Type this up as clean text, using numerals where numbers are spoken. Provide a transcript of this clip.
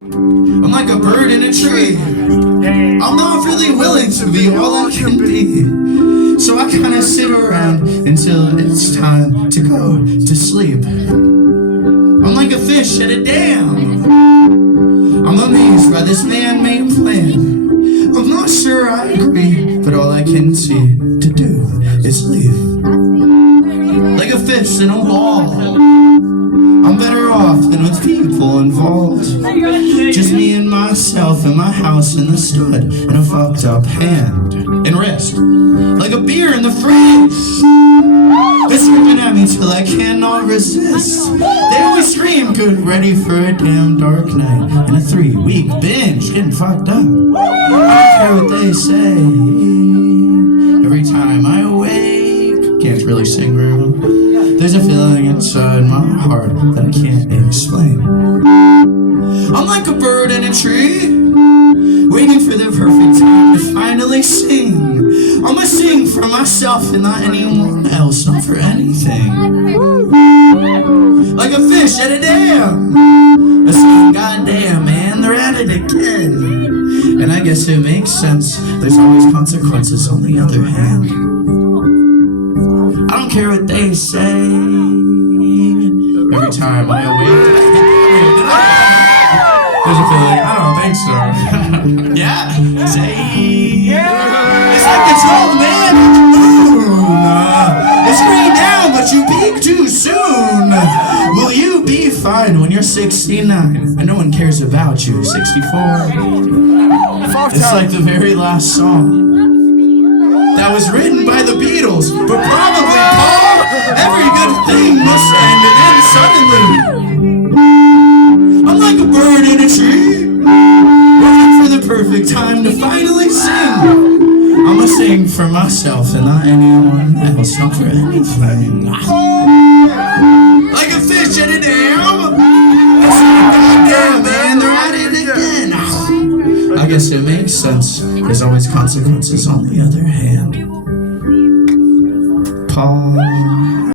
I'm like a bird in a tree. I'm not really willing to be all I can be. So I kinda sit around until it's time to go to sleep. I'm like a fish at a dam. I'm amazed by this man-made plan. I'm not sure I agree, but all I can see to do is leave. Like a fish in a wall, I'm better off than with people involved. Just me and myself and my house in the stud and a fucked up hand and wrist. Like a beer in the fridge. They're screaming at me till I cannot resist. They always scream, good, ready for a damn dark night and a 3-week binge, getting fucked up. I don't care what they say. Every time I awake, can't really sing very well. There's a feeling inside my heart that I can't explain. I'm like a bird in a tree, waiting for the perfect time to finally sing. I'ma sing for myself and not anyone else, not for anything. Like a fish at a dam. I say, goddamn, man, they're at it again. And I guess it makes sense, there's always consequences on the other hand. I don't care what they say. Every time I awake, there's a feeling, I don't think so. Yeah? Say, it's like it's old man in the moon. It's green down, but you peak too soon. Will you be fine when you're 69 and no one cares about you? 64. It's like the very last song that was written by the Beatles, but probably Paul. Every good thing must end, and then suddenly I'm like a bird in a tree, waiting for the perfect time to finally sing. I'ma sing for myself and not anyone else, not for anything. Like a fish at a dam. Goddamn, man, they're at it again. I guess it makes sense. There's always consequences on the other hand. Paul.